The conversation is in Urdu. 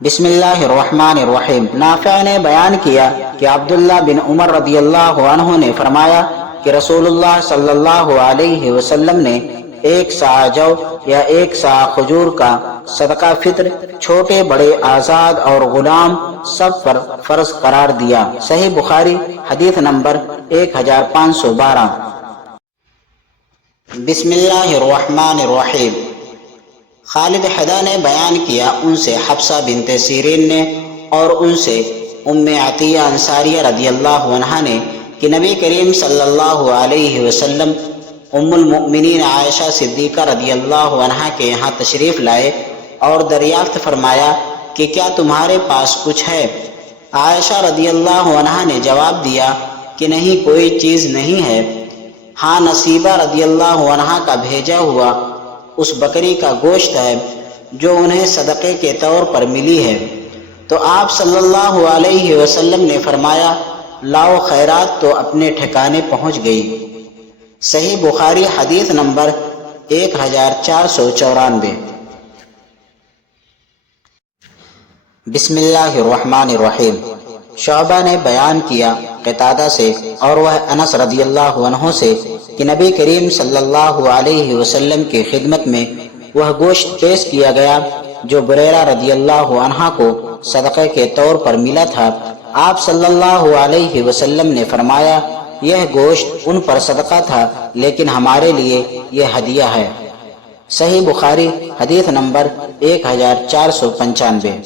بسم اللہ الرحمن الرحیم۔ نافع نے بیان کیا کہ عبداللہ بن عمر رضی اللہ عنہ نے فرمایا کہ رسول اللہ صلی اللہ علیہ وسلم نے 1 صاع جو یا 1 صاع کھجور کا صدقہ فطر چھوٹے بڑے آزاد اور غلام سب پر فرض قرار دیا۔ صحیح بخاری حدیث نمبر 1512۔ بسم اللہ الرحمن الرحیم۔ خالد حدا نے بیان کیا ان سے حفصہ بنت سیرین نے اور ان سے ام عطیہ انصاریہ رضی اللہ عنہا نے کہ نبی کریم صلی اللہ علیہ وسلم ام المؤمنین عائشہ صدیقہ رضی اللہ عنہا کے یہاں تشریف لائے اور دریافت فرمایا کہ کیا تمہارے پاس کچھ ہے؟ عائشہ رضی اللہ عنہا نے جواب دیا کہ نہیں، کوئی چیز نہیں ہے، ہاں نصیبہ رضی اللہ عنہا کا بھیجا ہوا اس بکری کا گوشت ہے جو انہیں صدقے کے طور پر ملی ہے۔ تو آپ صلی اللہ علیہ وسلم نے فرمایا لاؤ، خیرات تو اپنے ٹھکانے پہنچ گئی۔ صحیح بخاری حدیث نمبر 1494۔ بسم اللہ الرحمن الرحیم۔ شعبہ نے بیان کیا قتادہ سے اور وہ انس رضی اللہ عنہ سے کہ نبی کریم صلی اللہ علیہ وسلم کی خدمت میں وہ گوشت پیش کیا گیا جو بریرہ رضی اللہ عنہ کو صدقے کے طور پر ملا تھا۔ آپ صلی اللہ علیہ وسلم نے فرمایا یہ گوشت ان پر صدقہ تھا لیکن ہمارے لیے یہ ہدیہ ہے۔ صحیح بخاری حدیث نمبر 1495۔